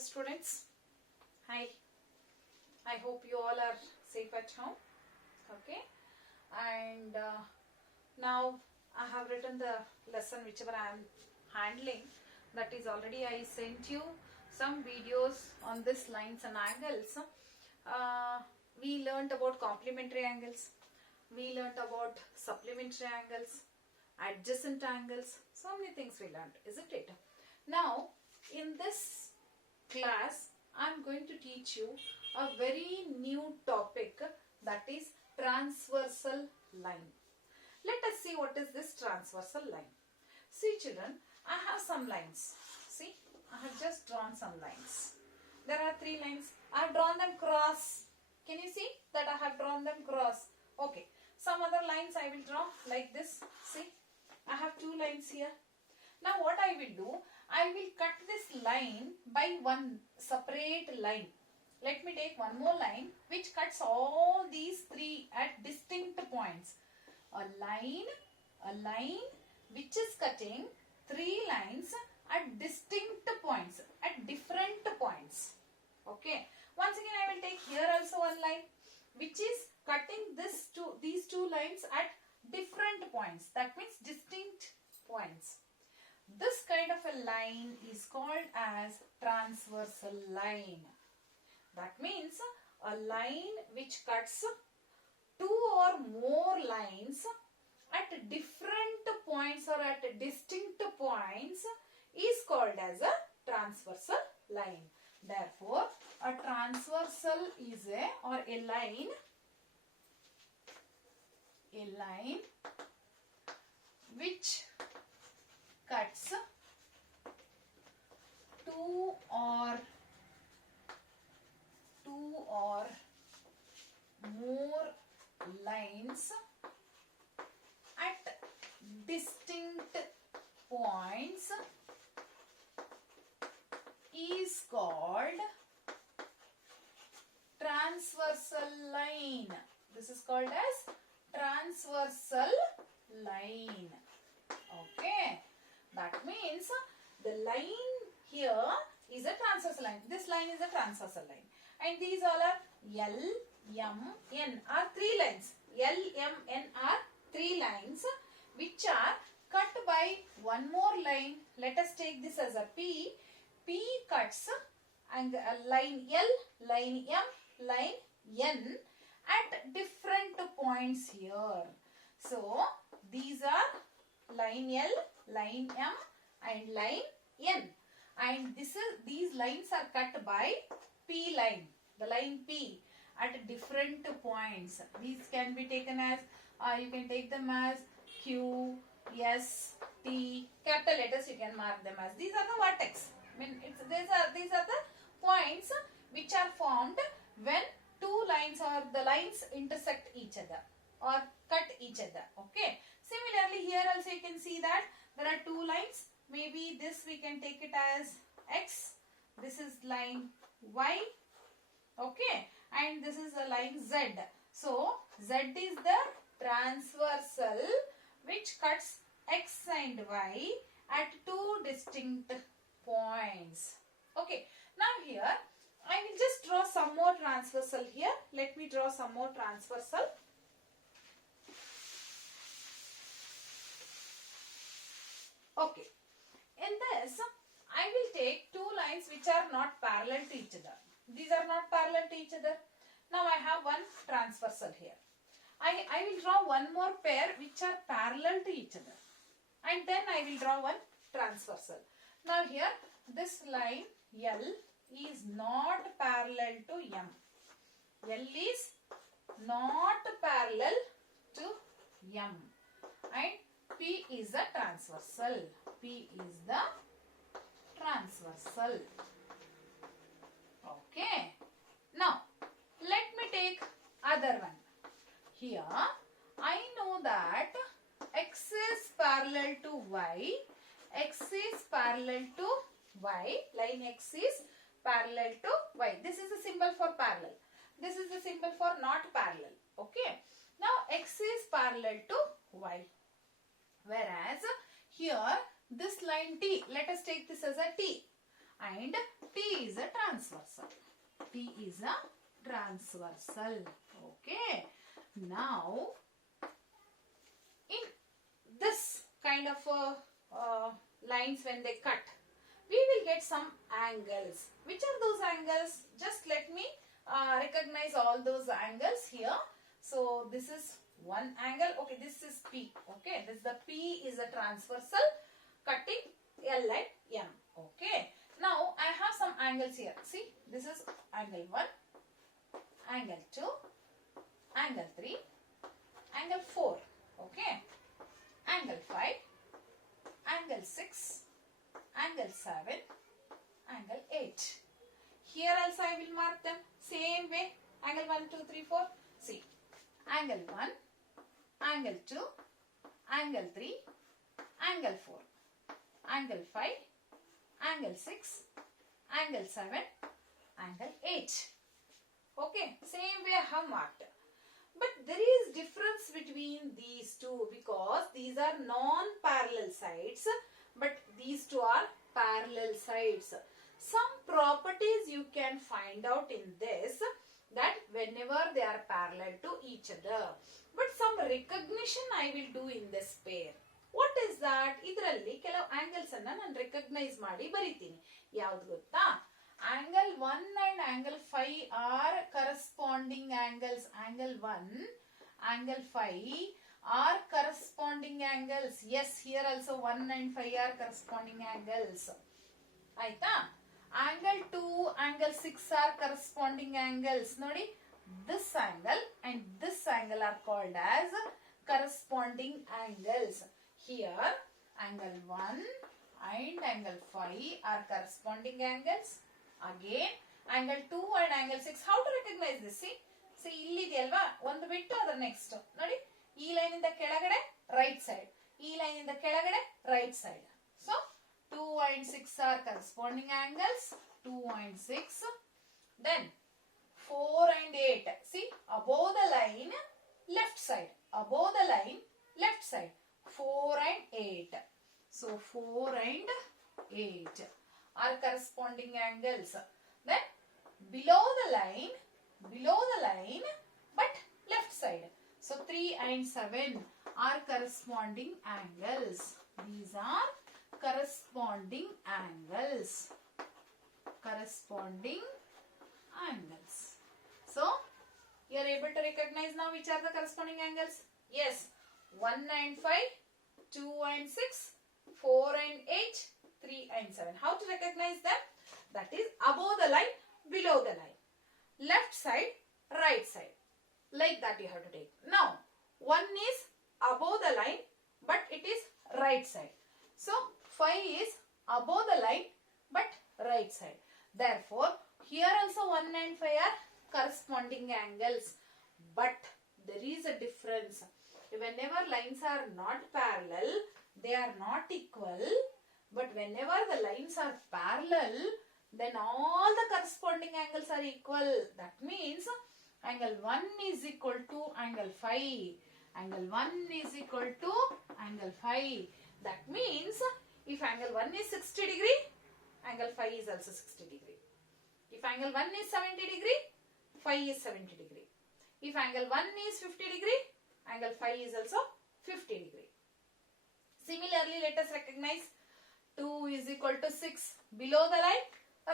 students. Hi. I hope you all are safe at home. Okay. And now I have written the lesson whichever I am handling. That is already I sent you some videos on this lines and angles. We learnt about complementary angles. We learnt about supplementary angles, adjacent angles. So many things we learnt, isn't it? Now, in this class, I am going to teach you a very new topic, that is transversal line. Let us see what is this transversal line. See children, I have some lines. See, I have just drawn some lines. There are three lines. I have drawn them cross. Can you see that I have drawn them cross? Okay. Some other lines I will draw like this. See, I have two lines here. Now what I will do, I will cut this line by one separate line. Let me take one more line which cuts all these three at distinct points. A line which is cutting three lines at distinct points, at different points. Okay. Once again I will take here also one line which is cutting these two lines at different points. That means distinct points. This kind of a line is called as transversal line. That means a line which cuts two or more lines at different points or at distinct points is called as a transversal line. Therefore, a transversal is a line which cuts two or more lines at distinct points is called transversal line. This is called as transversal line. Okay. That means the line here is a transversal line. This line is a transversal line. And these all are L, M, N are three lines. L, M, N are three lines which are cut by one more line. Let us take this as a P. P cuts and line L, line M, line N at different points here. So, these are line L, line M and line N. And these lines are cut by P line, the line P at different points. These can be taken as, you can take them as Q, S, T, capital letters you can mark them as. These are the vertex. I mean, these are the points which are formed when two lines or the lines intersect each other or cut each other. Okay. Similarly, here also you can see that there are two lines. Maybe this we can take it as X. This is line Y. Okay. And this is a line Z. So, Z is the transversal which cuts X and Y at two distinct points. Okay. Now here, I will just draw some more transversal here. Let me draw some more transversal. Okay. In this, I will take two lines which are not parallel to each other. These are not parallel to each other. Now I have one transversal here. I will draw one more pair which are parallel to each other. And then I will draw one transversal. Now here, this line L is not parallel to M. L is not parallel to M. And P is the transversal. P is the transversal. Okay. Now, let me take other one. Here, I know that X is parallel to Y. X is parallel to Y. Line X is parallel to Y. This is the symbol for parallel. This is the symbol for not parallel. Okay. Now, X is parallel to Y. Whereas, here, this line T, let us take this as a T. and T is a transversal. T is a transversal. Okay. Now, in this kind of lines when they cut, we will get some angles. Which are those angles? Just let me recognize all those angles here. So this is one angle. Okay, this is P. Okay, this the P is a transversal cutting L and M. Okay. Now I have some angles here. See, this is angle 1, angle 2, angle 3, angle 4. Okay. Angle 5, angle 6, angle 7, angle 8. Here also I will mark them same way. Angle 1, 2, 3, 4. See, angle 1, angle 2, angle 3, angle 4, angle 5, angle 6, angle 7, angle 8. Okay, same way I have marked. But there is difference between these two because these are non-parallel sides, but these two are parallel sides. Some properties you can find out in this, that whenever they are parallel to each other. But some recognition I will do in this pair. What is that? ಇದರಲ್ಲಿ ಕೆಲವು angles ಅನ್ನ ನಾನು recognize ಮಾಡಿ ಬರಿತೀನಿ. ಯಾವುದು ಗೊತ್ತಾ? Angle 1 and angle 5 are corresponding angles. Angle 1, angle 5 are corresponding angles. Yes, here also 1 and 5 are corresponding angles. Aita? Angle 2, angle 6 are corresponding angles. Nodi, this angle and this angle are called as corresponding angles. Here, angle 1 and angle 5 are corresponding angles. Again, angle 2 and angle 6. How to recognize this? See, ಇಲ್ಲಿದೆ ಅಲ್ವಾ, ಒಂದು ಬಿಟ್ಟು ಅದರ next ನೋಡಿ, ಈ line ಇಂದ ಕೆಳಗಡೆ right side, ಈ ಲೈನ್ ಇಂದ ಕೆಳಗಡೆ right side. So 2 and 6 are corresponding angles. 2 and 6. Then 4 and 8. See, above the line, left side. Above the line, left side. 4 and 8. So 4 and 8 are corresponding angles. Then below the line, but left side. So 3 and 7 are corresponding angles. These are corresponding angles. Corresponding angles. So you are able to recognize now which are the corresponding angles? Yes, 1 and 5, 2 and 6, 4 and 8, 3 and 7. How to recognize them? That is above the line, below the line, left side, right side. Like that you have to take. Now, one is above the line, but it is right side. So 5 is above the line, but right side. Therefore, here also 1 and 5 are corresponding angles. But there is a difference. Whenever lines are not parallel, they are not equal. But whenever the lines are parallel, then all the corresponding angles are equal. That means angle 1 is equal to angle 5. Angle 1 is equal to angle 5. That means if angle 1 is 60 degree, angle 5 is also 60 degree. If angle 1 is 70 degree, 5 is 70 degree. If angle 1 is 50 degree, angle 5 is also 50 degree. Similarly, let us recognize 2 is equal to 6 below the line,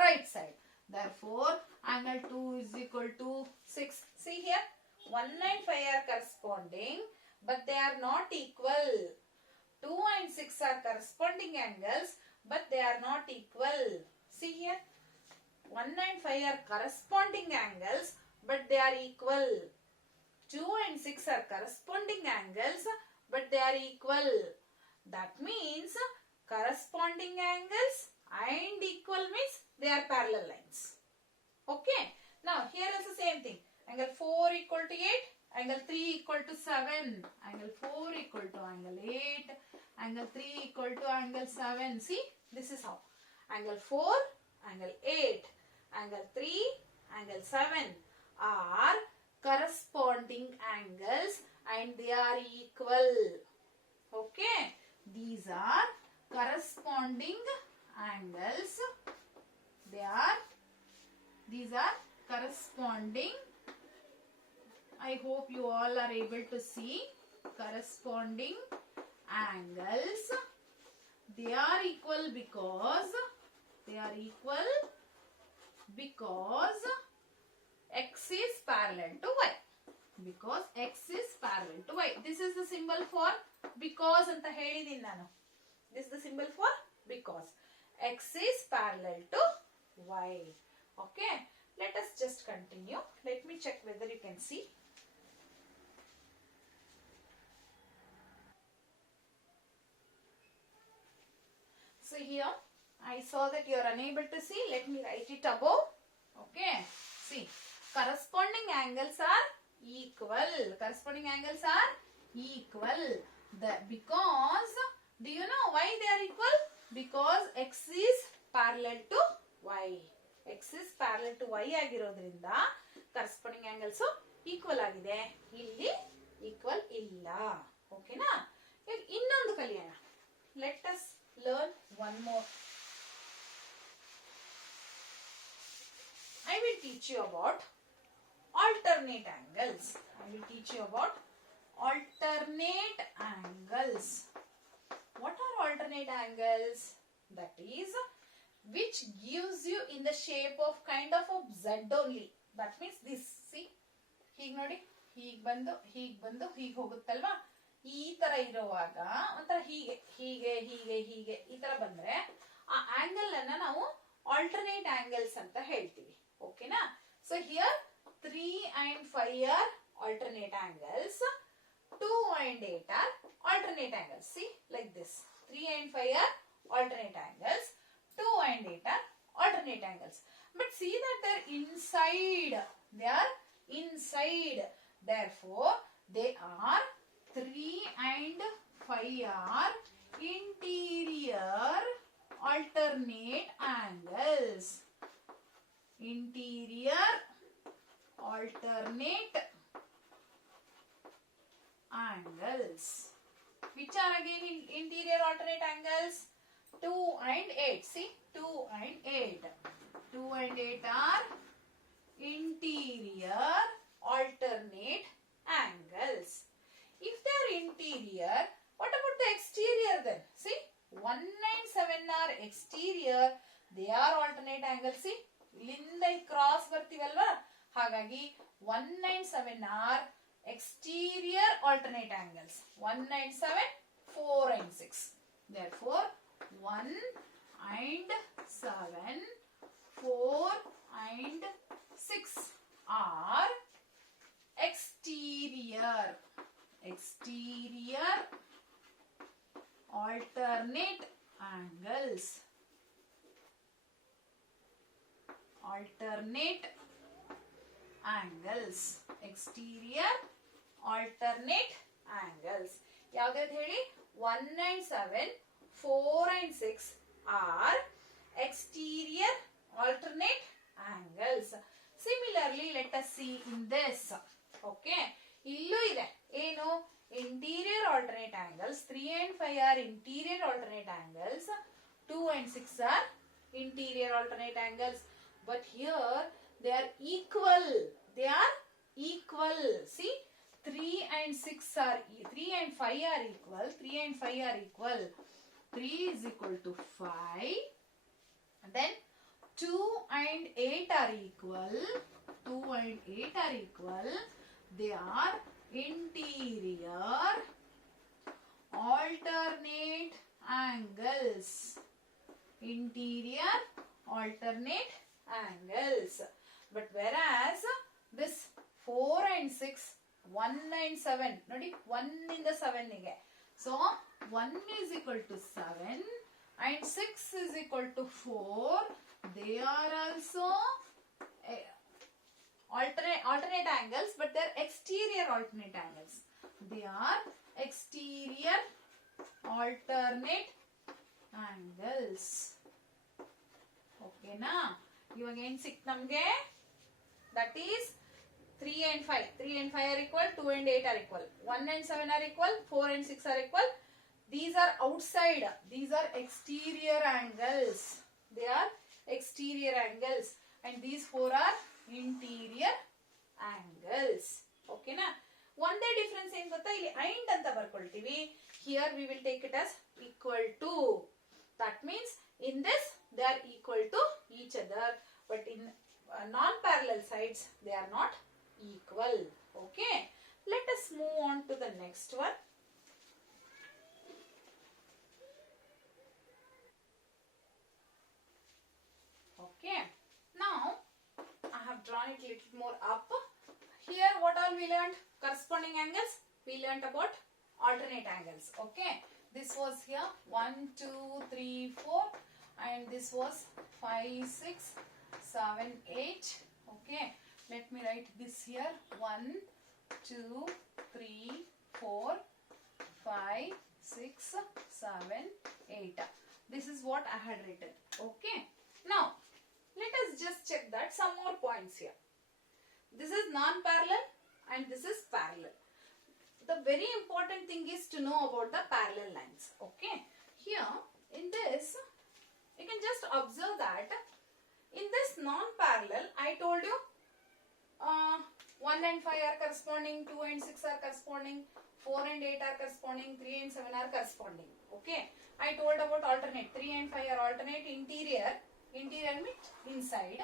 right side. Therefore, angle 2 is equal to 6. See here, 1 and 5 are corresponding, but they are not equal. 2 and 6 are corresponding angles, but they are not equal. See here, 1 and 5 are corresponding angles, but they are equal. 2 and 6 are corresponding angles, but they are equal. That means corresponding angles and equal means they are parallel lines. Okay. Now here is the same thing. Angle 4 equal to 8. Angle 3 equal to 7. Angle 4 equal to angle 8. Angle 3 equal to angle 7. See, this is how. Angle 4, angle 8, angle 3, angle 7 are corresponding angles and they are equal. Okay. These are corresponding angles these are corresponding. I hope you all are able to see corresponding angles. They are equal because x is parallel to y. Because x is parallel to y. This is the symbol for because anta helidini nanu. This is the symbol for because. X is parallel to y. Okay. Let us just continue. Let me check whether you can see. So here I saw that you are unable to see. Let me write it above. Okay. See. Corresponding angles are equal. Corresponding angles are equal. Because, do you know why they are equal? Because x is parallel to y. X is parallel to y ಆಗಿರೋದ್ರಿಂದ corresponding angles equal ಆಗಿದೆ. ಇಲ್ಲಿ equal ಇಲ್ಲ. ಓಕೆನಾ? ಈಗ ಇನ್ನೊಂದು ಕಲಿಯೋಣ. Let us learn one more. I will teach you about alternate angles. I will teach you about alternate angles. What are alternate angles? That is, which gives you in the shape of kind of a Z only. That means this. See, ಹೀಗೆ ನೋಡಿ, ಹೀಗೆ ಬಂದು ಹೀಗೆ ಹೋಗುತ್ತಲ್ವಾ? ಈ ತರ ಇರುವಾಗ ಒಂಥರ ಹೀಗೆ ಹೀಗೆ ಹೀಗೆ ಹೀಗೆ ಈ ತರ ಬಂದ್ರೆ ಆ ಆಂಗಲ್ ಅನ್ನ ನಾವು ಆಲ್ಟರ್ನೇಟ್ ಆಂಗಲ್ಸ್ ಅಂತ ಹೇಳ್ತೀವಿ. ಓಕೆನಾ? So here 3 and 5 are alternate angles. 2 and 8 are alternate angles. See, like this. 3 and 5 are alternate angles. 2 and 8 are alternate angles. But see that they are inside. They are inside. Therefore, they are 3 and 5 are interior alternate angles. Interior alternate angles. Which are again interior alternate angles? 2 and 8. See, 2 and 8. 2 and 8 are interior alternate angles. If they are interior, what about the exterior then? See, 1 and 7 are exterior. They are alternate angles. See, ಇಲ್ಲಿಂದ cross ಬರ್ತೀವಲ್ವಾ, ಹಾಗಾಗಿ 1 and 7 are exterior alternate angles. 1 and 7, 4 and 6. Therefore, 1 and 7, 4 and 6 are exterior alternate angles. Alternate angles. Exterior alternate angles. ಯಾವ್ದು ಹೇಳಿ? 1 and 7, 4 and 6 are exterior alternate angles. Similarly, let us see in this. Okay. ಇಲ್ಲೂ ಇದೆ. ಏನು? Interior alternate angles. 3 and 5 are interior alternate angles. 2 and 6 are interior alternate angles. But here they are equal. They are equal. See, 3 and 6 are 3 and 5 are equal. 3 and 5 are equal. 3 is equal to 5. And then 2 and 8 are equal. 2 and 8 are equal. They are interior alternate angles. Interior alternate angles. But whereas this 4 and 6, 1 and 7, nodi 1 in the 7 ige. So 1 is equal to 7 and 6 is equal to 4. They are also alternate angles, but they are exterior alternate angles. They are exterior alternate angles. Okay na? ಇವಾಗ ಏನ್ ಸಿಕ್ತು ನಮ್ಗೆ? That is 3 and 5. 3 and 5 are equal. 2 and 8 are equal. 1 and 7 are equal. 4 and 6 are equal. These are outside. These are exterior angles. They are exterior angles and these 4 are interior angles. Okay na? One difference ಏನು ಗೊತ್ತಾ, ಇಲ್ಲಿ and ಅಂತ ಬರ್ಕೊಳ್ತೀವಿ. Here we will take it as equal to. That means in this they are equal to each other, but in non-parallel sides they are not equal. Okay. Let us move on to the next one. Okay. Now I have drawn it a little more up. Here what all we learned? Corresponding angles. We learned about alternate angles. Okay. This was here 1, 2, 3, 4 and this was 5, 6, 7, 8. Okay. Let me write this here. 1, 2, 3, 4, 5, 6, 7, 8. This is what I had written. Okay. Now, let us just check that some more points here. This is non-parallel and this is parallel. The very important thing is to know about the parallel lines. Okay. Here, in this, you can just observe that in this non-parallel, I told you 1 and 5 are corresponding, 2 and 6 are corresponding, 4 and 8 are corresponding, 3 and 7 are corresponding. Okay. I told about alternate. 3 and 5 are alternate. Interior means inside.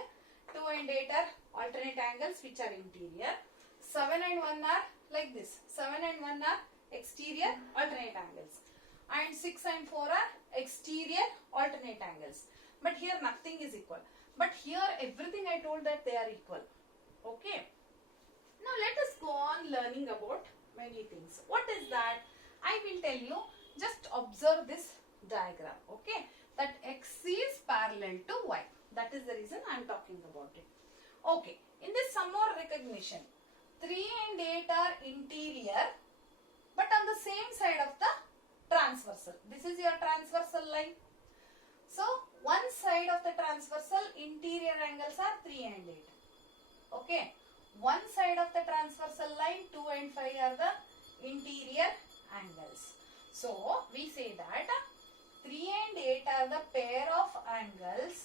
2 and 8 are alternate angles which are interior. 7 and 1 are like this. 7 and 1 are exterior alternate angles. And 6 and 4 are exterior alternate angles. But here nothing is equal. But here everything I told that they are equal. Okay. Now let us go on learning about many things. What is that? I will tell you. Just observe this diagram. Okay. That x is parallel to y. That is the reason I am talking about it. Okay. In this some more recognition. 3 and 8 are interior but on the same side of the transversal. This is your transversal line. So, one side of the transversal interior angles are 3 and 8. Okay. One side of the transversal line 2 and 5 are the interior angles. So, we say that 3 and 8 are the pair of angles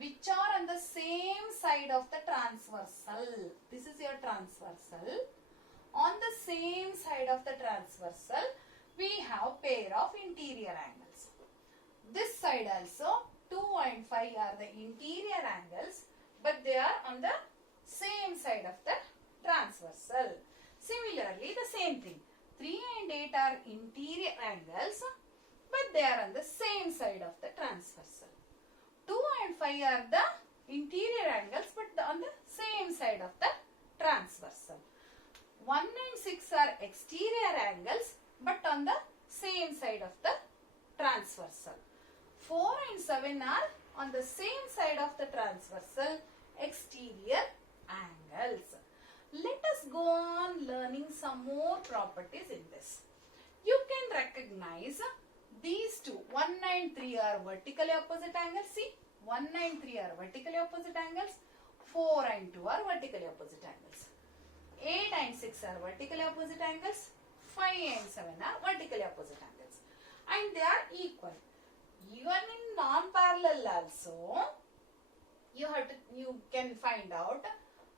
which are on the same side of the transversal. This is your transversal. On the same side of the transversal, we have pair of interior angles. This side also, 2 and 5 are the interior angles, but they are on the same side of the transversal. Similarly, the same thing. 3 and 8 are interior angles, but they are on the same side of the transversal. 2 and 5 are the interior angles but on the same side of the transversal. 1 and 6 are exterior angles but on the same side of the transversal. 4 and 7 are on the same side of the transversal exterior angles. Let us go on learning some more properties in this. You can recognize these two, 1 and 3 are vertically opposite angles. See, 1 and 3 are vertically opposite angles. 4 and 2 are vertically opposite angles. 8 and 6 are vertically opposite angles. 5 and 7 are vertically opposite angles. And they are equal. Even in non-parallel also, you can find out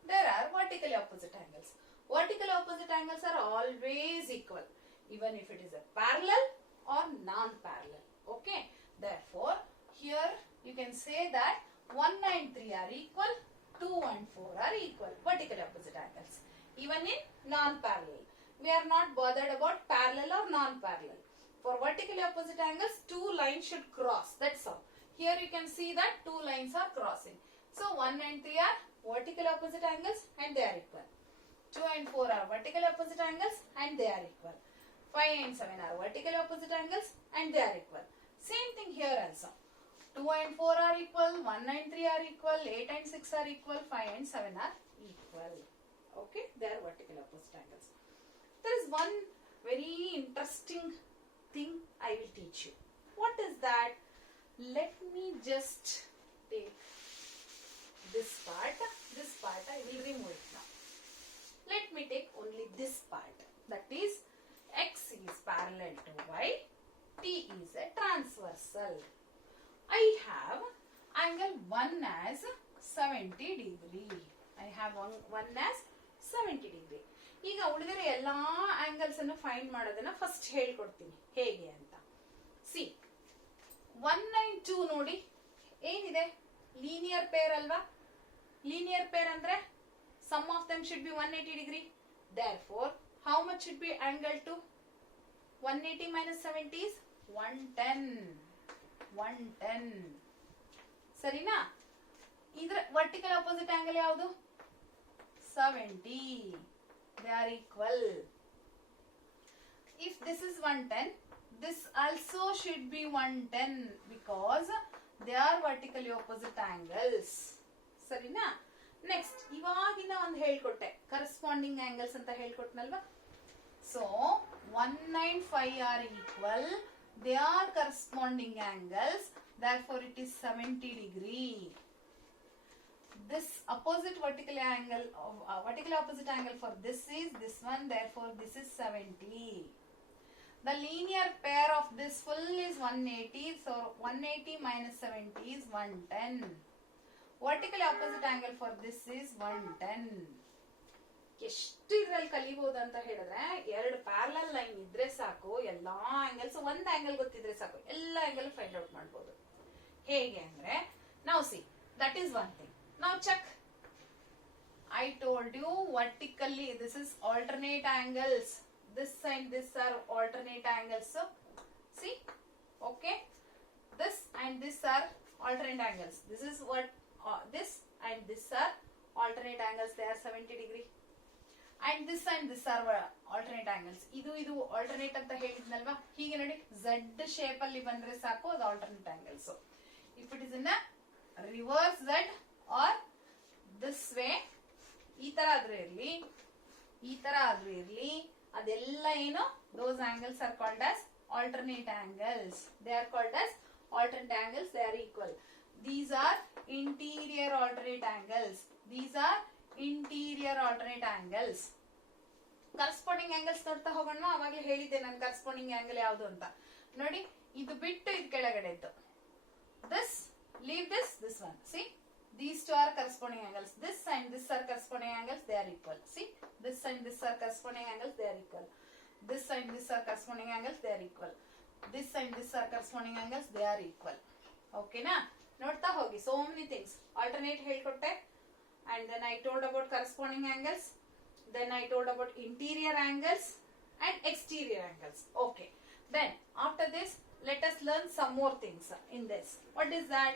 there are vertically opposite angles. Vertically opposite angles are always equal, even if it is a parallel or non-parallel. Okay. Therefore, here you can say that 1 and 3 are equal, 2 and 4 are equal, vertically opposite angles. Even in non-parallel. We are not bothered about parallel or non-parallel. For vertically opposite angles, 2 lines should cross. That's all. Here you can see that 2 lines are crossing. So, 1 and 3 are vertically opposite angles and they are equal. 2 and 4 are vertically opposite angles and they are equal. 5 and 7 are vertically opposite angles and they are equal. Same thing here also. 2 and 4 are equal, 1 and 3 are equal, 8 and 6 are equal, 5 and 7 are equal. Okay, they are vertically opposite angles. There is one very interesting thing I will teach you. What is that? Let me just take this part. This part I will remove it now. Let me take only this part. That is, x is parallel to y, t is a transversal. I angle 1 as 70 degree. I have one as 70 degree. ಈಗ ಉಳಿದಿರೋ ಎಲ್ಲಾ angles ಅನ್ನು find ಮಾಡೋದನ್ನ first ಹೇಳ್ಕೊಡ್ತೀನಿ ಹೇಗೆ ಅಂತ. C 1 and 2 ನೋಡಿ ಏನಿದೆ, ಲೀನಿಯರ್ ಪೇರ್ ಅಲ್ವಾ. ಲೀನಿಯರ್ ಪೇರ್ ಅಂದ್ರೆ sum of them should be 180 degree. Therefore, how much should be angle to 180 minus 70 is 110. ಸರಿನಾ? ಇದರ ವರ್ಟಿಕಲ್ ಆಪೋಸಿಟ್ ಆಂಗಲ್ ಯಾವುದು? 70. They are equal. If this is 110, this also should be 110 because they are vertically opposite angles. ಸರಿನಾ? Next ಇವಾಗಿನ ಒಂದು ಹೇಳ್ಕೊಟ್ಟೆ, corresponding angles ಅಂತ ಹೇಳ್ಕೊಟ್ನಲ್ವಾ. So 195 are equal. They are corresponding angles. Therefore, it is 70 degree. This opposite vertical angle, vertical opposite angle for this is this one. Therefore, this is 70. The linear pair of this full is 180. So 180 minus 70 is 110. Vertical opposite angle for this is 110. ಎಷ್ಟು ಇದ್ರಲ್ಲಿ ಕಲಿಬಹುದು ಅಂತ ಹೇಳಿದ್ರೆ, ಎರಡು parallel line ಇದ್ರೆ ಸಾಕು, ಎಲ್ಲಾ angles, ಒಂದ್ angle ಗೊತ್ತಿದ್ರೆ ಸಾಕು, ಎಲ್ಲ ಆಂಗಲ್ ಫೈಂಡ್ ಔಟ್ ಮಾಡಬಹುದು. ಹೇಗೆ ಅಂದ್ರೆ, now see, that is one thing. Now check. I told you vertically this is alternate angles. This and this are alternate angles. So see, okay, this and this are alternate angles. This is what this and this are alternate angles. They are 70 degree. And this are alternate angles. ಇದು alternate ಅಂತ ಹೇಳಿದ್ನಲ್ವಾ. ಹೀಗೆ ನೋಡಿ, Z shape ಅಲ್ಲಿ ಬಂದ್ರೆ ಸಾಕು, ಅದು alternate angles. So if it is in a reverse Z or this way, ಈ ತರ ಆದ್ರೂ ಇರ್ಲಿ, ಈ ತರ ಆದ್ರೂ ಇರ್ಲಿ, ಅದೆಲ್ಲ ಏನು, those angles are called as alternate angles. They are called as alternate angles. They are equal. These are interior alternate angles. These are interior alternate angles. Corresponding angles ನೋಡ್ತಾ ಹೋಗೋಣ. ಅವಾಗಲೇ ಹೇಳಿದ್ದೆ ನಾನು ಕರೆಸ್ಪಾಂಡಿಂಗ್ ಆಂಗಲ್ ಯಾವುದು ಅಂತ. ನೋಡಿ, ಇದು ಬಿಟ್ಟು ಇದು ಕೆಳಗಡೆ ಇತ್ತು. This, leave this, this one. See, these two are corresponding angles. This and this are corresponding angles. They are equal. See, this and this are corresponding angles. They are equal. This and this are corresponding angles. They are equal. This and this are corresponding angles. They are equal. Okay na? ನೋಡ್ತಾ ಹೋಗಿ. So many things. Alternate ಹೇಳ್ಕೊಟ್ಟೆ. And then I told about corresponding angles. Then I told about interior angles and exterior angles. Okay. Then after this, let us learn some more things in this. What is that?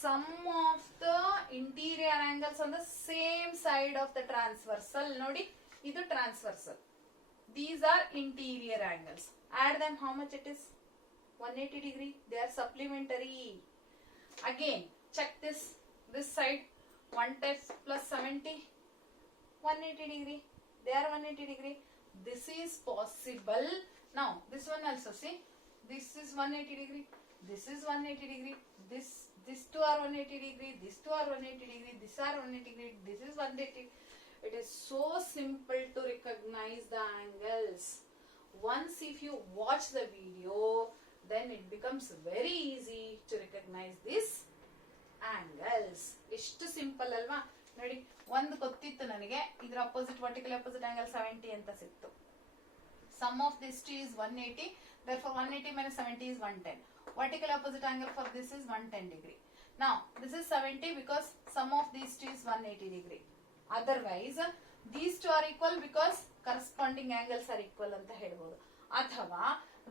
Sum of the interior angles on the same side of the transversal. Nodi, idu transversal. These are interior angles. Add them, how much it is? 180 degree. They are supplementary. Again, check this. This side, 110 plus 70, 180 degree. They are 180 degree. This is possible. Now, this one also, see, this is 180 degree. This is 180 degree. This two are 180 degree. These two are 180 degree. These are 180 degree. This is 180. It is so simple to recognize the angles. Once if you watch the video, then it becomes very easy to recognize this angles. ಎಷ್ಟು simple ಅಲ್ವಾ? ನೋಡಿ, ಒಂದು ಗೊತ್ತಿತ್ತು ನನಗೆ, ಇದರ opposite vertical opposite angle 70 ಅಂತ ಸಿಕ್ತು. Sum of these two is 180. Therefore 180 minus 70 is 110. Vertical opposite angle for this is 110 degree. Now this is 70 because sum of these two is 180 degree. Otherwise these two are equal because corresponding angles are equal ಅಂತ ಹೇಳ್ಬೋದು. ಅಥವಾ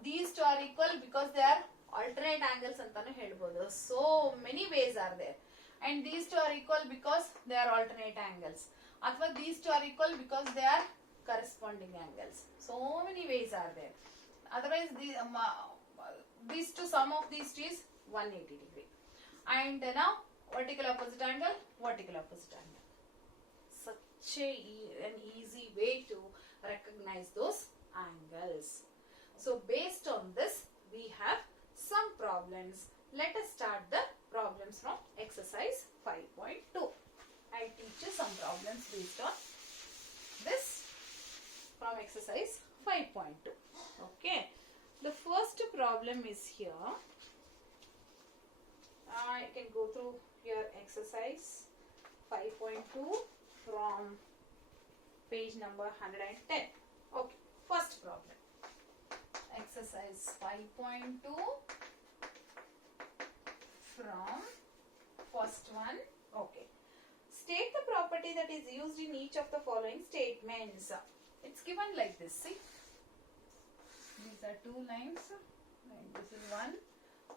these two are equal because they are alternate angles ಅಂತಾನು ಹೇಳ್ಬೋದು. So many ways are there. And these two are equal because they are alternate angles. ಅಥವಾ these two are equal because they are corresponding angles. So many ways are there. Otherwise these two, sum of these two is 180 degree. And now vertical opposite angle, vertical opposite angle. Such an easy way to recognize those angles. So based on this, we have some problems. Let us start the problems from exercise 5.2. I'll teach you some problems based on this from exercise 5.2. Okay. The first problem is here. You can go through your exercise 5.2 from page number 110. Okay, first problem. Exercise 5.2 from first one. Okay. State the property that is used in each of the following statements. It's given like this. See, these are two lines, and this is one,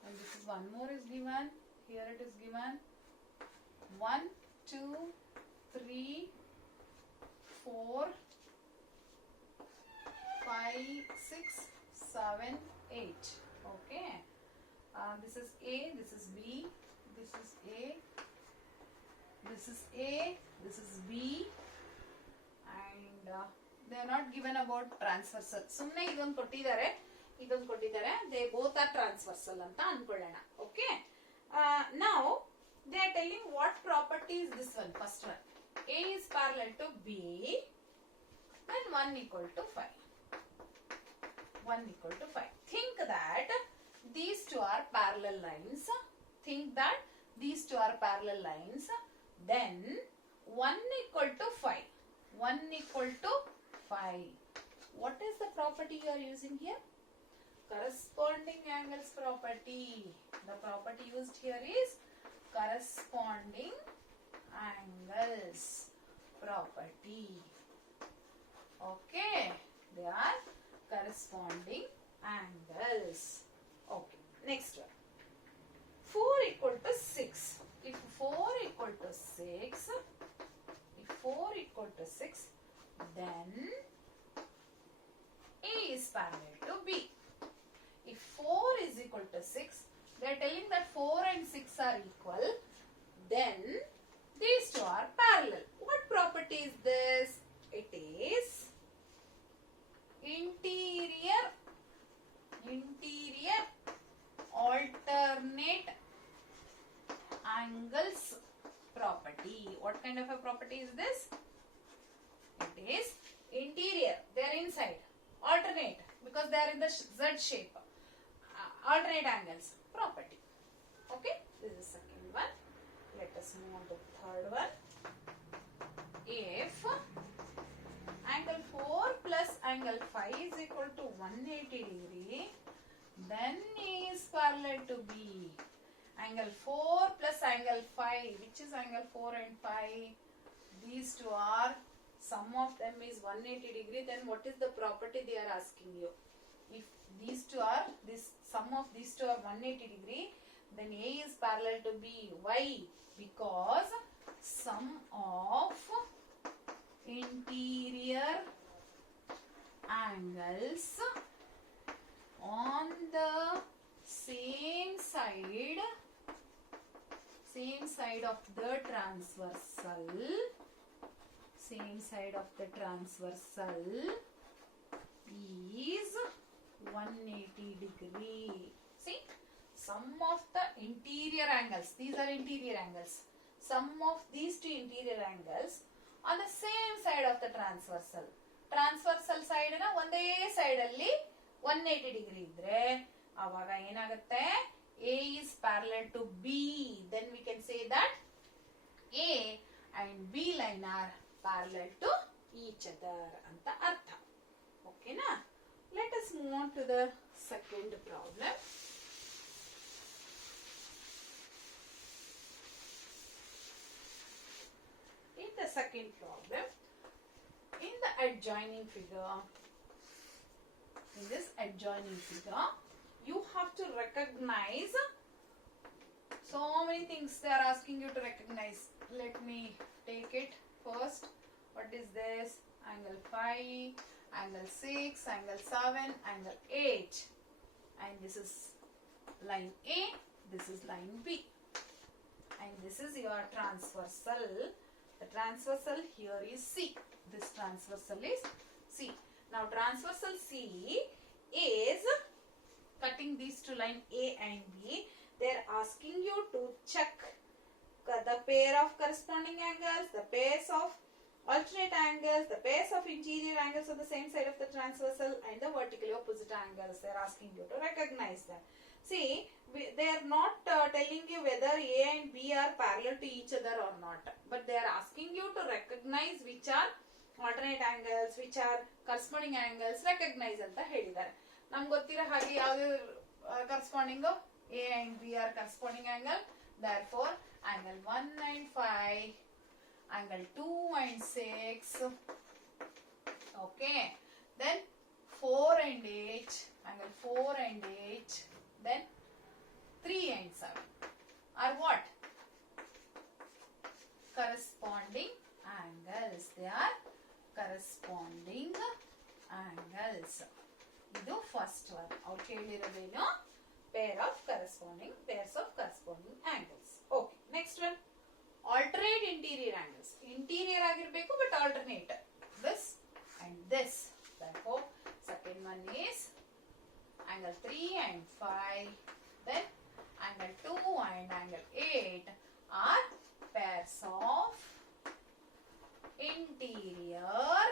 and this is one more is given. Here it is given 1, 2, 3, 4, 5, 6, 7, 8. Okay. This is A, this is B, this is A, this is A, this is B, and they are not given about transversal. ಸುಮ್ಮನೆ ಇದೊಂದು ಕೊಟ್ಟಿದ್ದಾರೆ, ಇದೊಂದು ಕೊಟ್ಟಿದ್ದಾರೆ. They both are transversal ಅಂತ ಅನ್ಕೊಳ್ಳೋಣ. Okay. Now they are telling what property is this one. First one, A is parallel to B, and 1 equal to 5. 1 equal to 5. Think that these two are parallel lines. Think that these two are parallel lines. Then 1 equal to 5. 1 equal to 5. What is the property you are using here? Corresponding angles property. The property used here is corresponding angles property. Okay. They are corresponding angles. Okay. Next one. 4 equal to 6. If 4 equal to 6, then A is parallel to B. If 4 is equal to 6, they are telling that 4 and 6 are equal, then these two are parallel. What property is this? It is interior alternate angles property. What kind of a property is this? It is interior. They are inside. Alternate, because they are in the Z shape. Alternate angles property. Okay. This is second one. Let us move on to the third one. If angle 4 plus angle 5 is equal to 180 degree, then A is parallel to B. Angle 4 plus angle 5, which is angle 4 and 5, these two are, sum of them is 180 degree, then what is the property they are asking you? If these two are, this sum of these two are 180 degree, then A is parallel to B. Why? Because sum of interior angles on the same side of the transversal, is 180 degree. See, sum of the interior angles, these are interior angles, sum of these two interior angles on the same side of the transversal side na ಒಂದೇ side ಅಲ್ಲಿ 180 degree ಇದ್ರೆ ಆವಾಗ ಏನಾಗುತ್ತೆ? A is parallel to B. Then we can say that A and B line are parallel to each other ಅಂತ ಅರ್ಥ. Okay na? Let us move on to the second problem. In the second problem, in the adjoining figure, in this adjoining figure, you have to recognize so many things they are asking you to recognize. Let me take it first. What is this? Angle 5, angle 6, angle 7, angle 8. And this is line A, this is line B. And this is your transversal. The transversal here is C. This transversal is C. Now transversal C is cutting these two lines A and B. They are asking you to check the pair of corresponding angles, the pairs of alternate angles, the pairs of interior angles on the same side of the transversal, and the vertically opposite angles. They are asking you to recognize them. See, they are not telling you whether A and B are parallel to each other or not, but they are asking you to recognize which are alternate angles, which are corresponding angles. Recognize anta helidare. Namge gottira hage yavadu corresponding A and B are corresponding angle. Therefore, angle 1 and 5, angle 2 and 6. Okay. Then 4 and 8, angle 4 and 8. Then 3 and 7 are what? Corresponding angles. They are corresponding angles. Idu first one. Avaru kelirodeno pairs of corresponding angles. Okay. Next one. Alternate interior angles. Interior agirbeku but alternate. This and this. Therefore, second one is angle 3 and 5. Then angle 2 and angle 8 are pairs of interior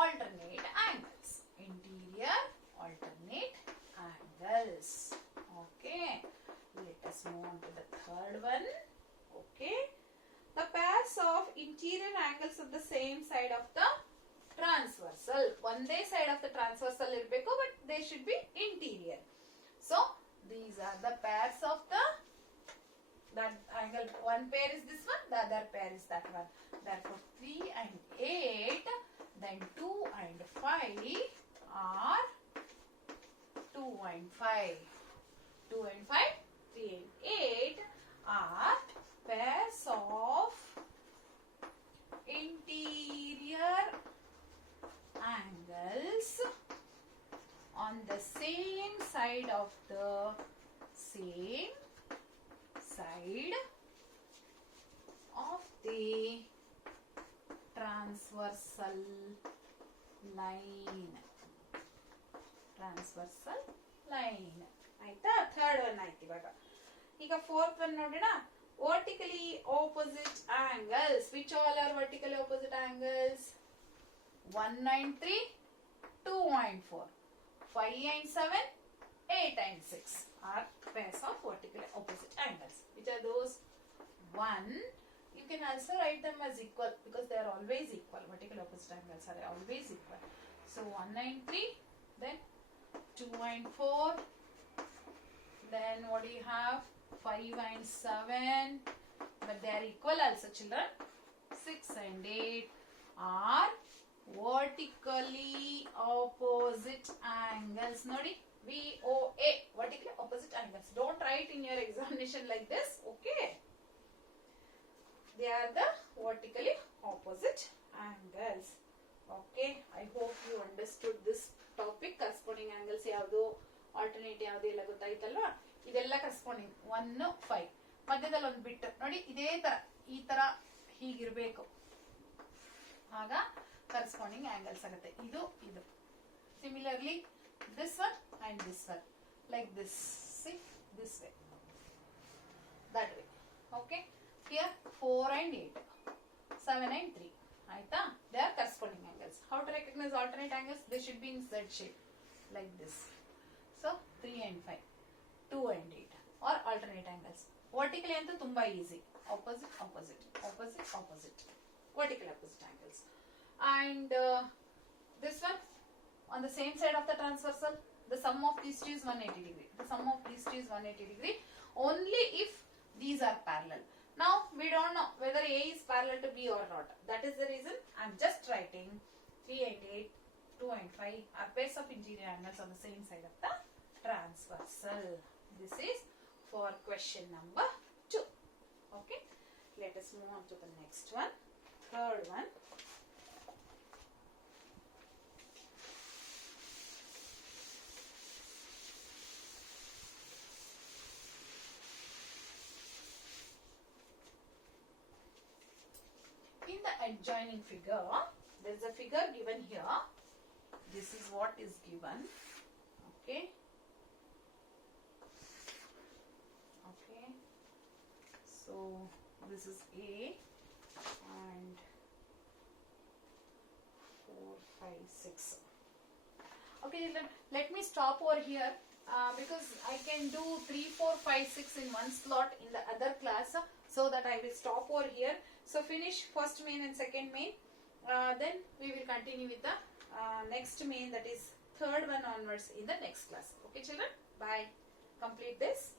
alternate angles. Interior alternate angles. Okay. Let us move on to the third one. Okay. The pairs of interior angles of the same side of the transversal. One side of the transversal irbeku, but they should be interior. So these are the pairs of that angle. One pair is this one, the other pair is that one. Therefore 3 and 8, then 2 and 5 are 2 and 5. 2 and 5, 3 and 8 are pairs of interior angles on the same side of the transversal line. ಆಯ್ತಾ? Third one ಆಯ್ತು ಇವಾಗ. ಈಗ fourth one ನೋಡೋಣ. vertically opposite angles. Which all are vertically opposite angles? 1 and 3, 2 and 4, 5 and 7, 8 and 6 are pairs of vertically opposite angles. Which are those? 1. You can also write them as equal because they are always equal. Vertically opposite angles are always equal. So 1 and 3, then 2 and 4, then what do you have? 5 and 7, but they are equal also, children. 6 and 8 are vertically opposite angles. Nodi, VOA, vertically opposite angles. Don't write in your examination like this, okay? They are the vertically opposite angles. Okay, I hope you understood this topic. Corresponding angles yavadu, alternate yavadu ella gottaitalla. ಇದೆಲ್ಲ corresponding 1 5 ಮಧ್ಯದಲ್ಲಿ ಒಂದು ಬಿಟ್ಟು ನೋಡಿ, ಇದೇ ತರ ಈ ತರ ಹೀಗಿರಬೇಕು, ಆಗ ಕರೆಸ್ಪಾಂಡಿಂಗ್ ಆಂಗಲ್ಸ್ ಆಗುತ್ತೆ. ಇದು ಇದು similarly this one and this one like this, see this way, that way. Okay, here 4 and 8, 7 and 3. ಆಯ್ತಾ? They are corresponding angles. How to recognise alternate angles? They should be in Z shape like this. So 3 and 5, 2 and 8 or alternate angles. Vertically antu tumba easy. Opposite, opposite, opposite, opposite. Vertical opposite angles. And this one on the same side of the transversal, the sum of these two is 180 degree. The sum of these two is 180 degree only if these are parallel. Now we don't know whether A is parallel to B or not. That is the reason I am just writing 3 and 8, 2 and 5 are pairs of interior angles on the same side of the transversal. This is for question number 2. Okay, let us move on to the next one. Third one. In the adjoining figure, there is a figure given here. This is what is given. Okay. So this is A and 4, 5, 6. Okay, let me stop over here because I can do 3, 4, 5, 6 in one slot in the other class. So that I will stop over here. So finish first main and second main. Then we will continue with the next main, that is third one onwards in the next class. Okay children, bye. Complete this.